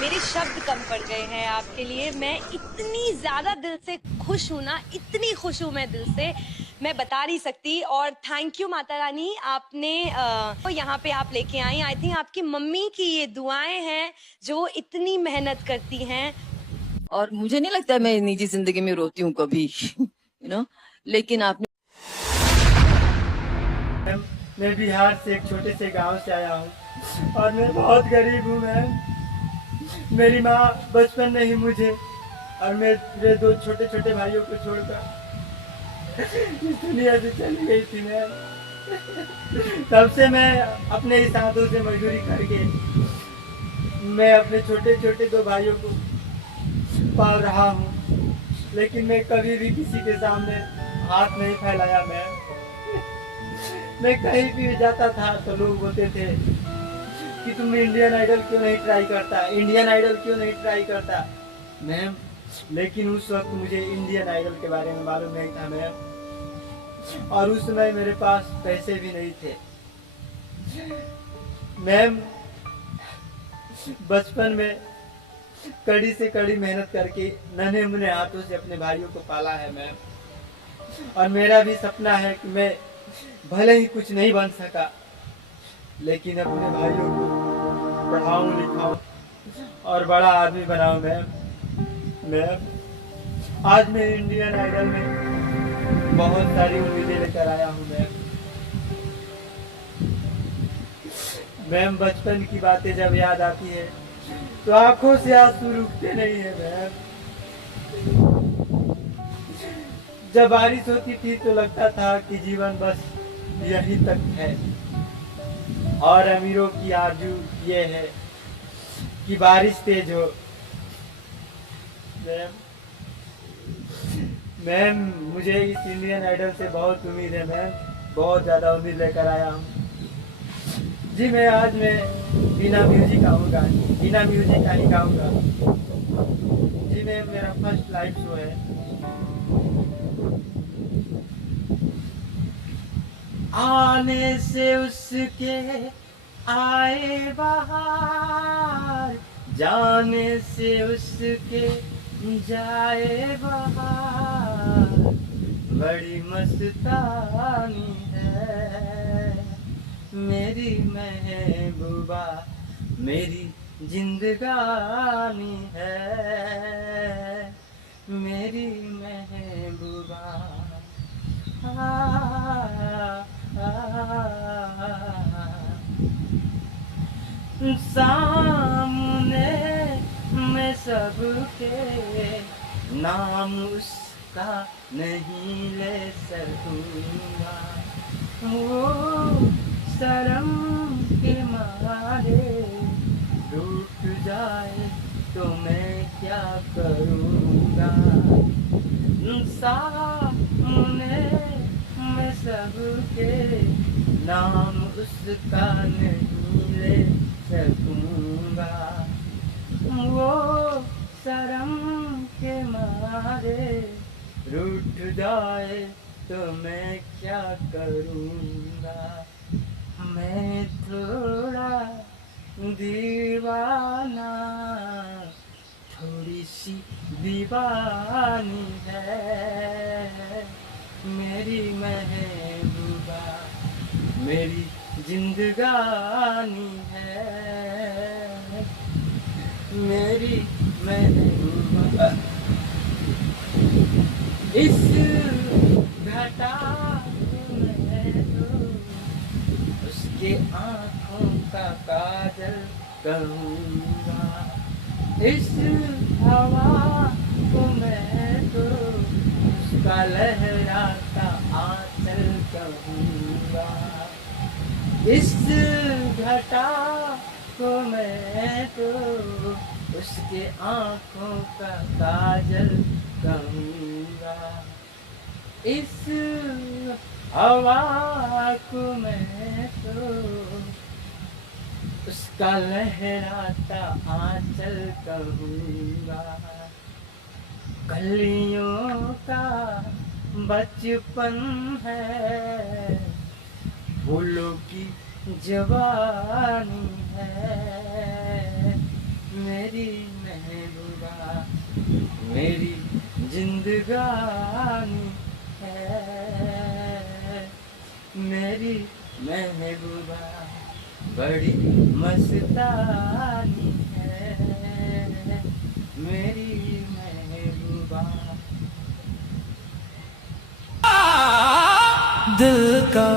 मेरे शब्द कम पड़ गए हैं आपके लिए। मैं इतनी ज़्यादा दिल से खुश हूँ ना, इतनी खुश हूँ मैं दिल से, मैं बता नहीं सकती। और थैंक यू माता रानी, आपने तो यहाँ पे आप लेके आई। आई थिंक आपकी मम्मी की ये दुआएं हैं जो इतनी मेहनत करती हैं। और मुझे नहीं लगता मैं निजी जिंदगी में रोती हूँ कभी लेकिन आपने मैं बिहार से एक छोटे से गांव से आया हूँ और मैं बहुत गरीब हूँ मैम। मेरी माँ बचपन में ही मुझे और मेरे दो छोटे छोटे भाइयों को छोड़कर इस दुनिया से चली गई थी मैम। तब से मैं अपने ही साधों से मजदूरी करके मैं अपने छोटे छोटे दो भाइयों को पाल रहा हूँ, लेकिन मैं कभी भी किसी के सामने हाथ नहीं फैलाया मैम। मैं कहीं भी जाता था तो लोग बोलते थे कि तुम इंडियन आइडल क्यों नहीं ट्राई करता, इंडियन आइडल क्यों नहीं ट्राई करता मैम। लेकिन उस वक्त मुझे इंडियन आइडल के बारे में मालूम नहीं था मैम, और उस समय मेरे पास पैसे भी नहीं थे मैम। बचपन में कड़ी से कड़ी मेहनत करके नन्हे मुन्ने हाथों से अपने भाइयों को पाला है मैम, और मेरा भी सपना है कि मैं भले ही कुछ नहीं बन सका लेकिन अपने भाइयों को पढ़ाऊं लिखाऊं और बड़ा आदमी बनाऊं मैम। आज मैं इंडियन आइडल में बहुत सारी उम्मीदें लेकर आया हूं मैम। बचपन की बातें जब याद आती है तो आंखों से आंसू रुकते नहीं है मैम। जब बारिश होती थी तो लगता था कि जीवन बस यही तक है, और अमीरों की आरजू ये है कि बारिश तेज हो मैम। मुझे इस इंडियन आइडल से बहुत उम्मीद है मैम, बहुत ज़्यादा उम्मीद लेकर आया हूँ जी। मैं आज बिना म्यूजिक आऊँगा, बिना म्यूजिक का ही गाऊँगा जी। मैम मेरा फर्स्ट लाइव शो है। आने से उसके आए बहार, जाने से उसके जाए बहार, बड़ी मस्तानी है मेरी महबूबा, मेरी जिंदगानी है मेरी महबूबा। सामने मैं सबके नाम उसका नहीं ले सकूंगा, वो शर्म के मारे रूठ जाए तो मैं क्या करूँगा। सामने मैं सबके नाम उसका नहीं ले सकूँगा, वो शर्म के मारे रूठ जाए तो मैं क्या करूँगा। मैं थोड़ा दीवाना, थोड़ी सी दीवानी है मेरी महबूबा, मेरी जिंदगानी है मेरी महबूबा। इस घटा में तो उसके आँखों का काजल कहूँगा, इस हवा को मैं तो उसका लहराता आंचल कहूँगा, इस घटा को मैं तो उसके आँखों का काजल कहूँगा, इस हवा को मैं तो उसका लहराता आंचल कहूँगा। कलियों का बचपन है, फूलों की जवानी है मेरी महबूबा मेरी जिंदगानी है, मेरी महबूबा बड़ी मस्तानी है, मेरी महबूबा। दिल का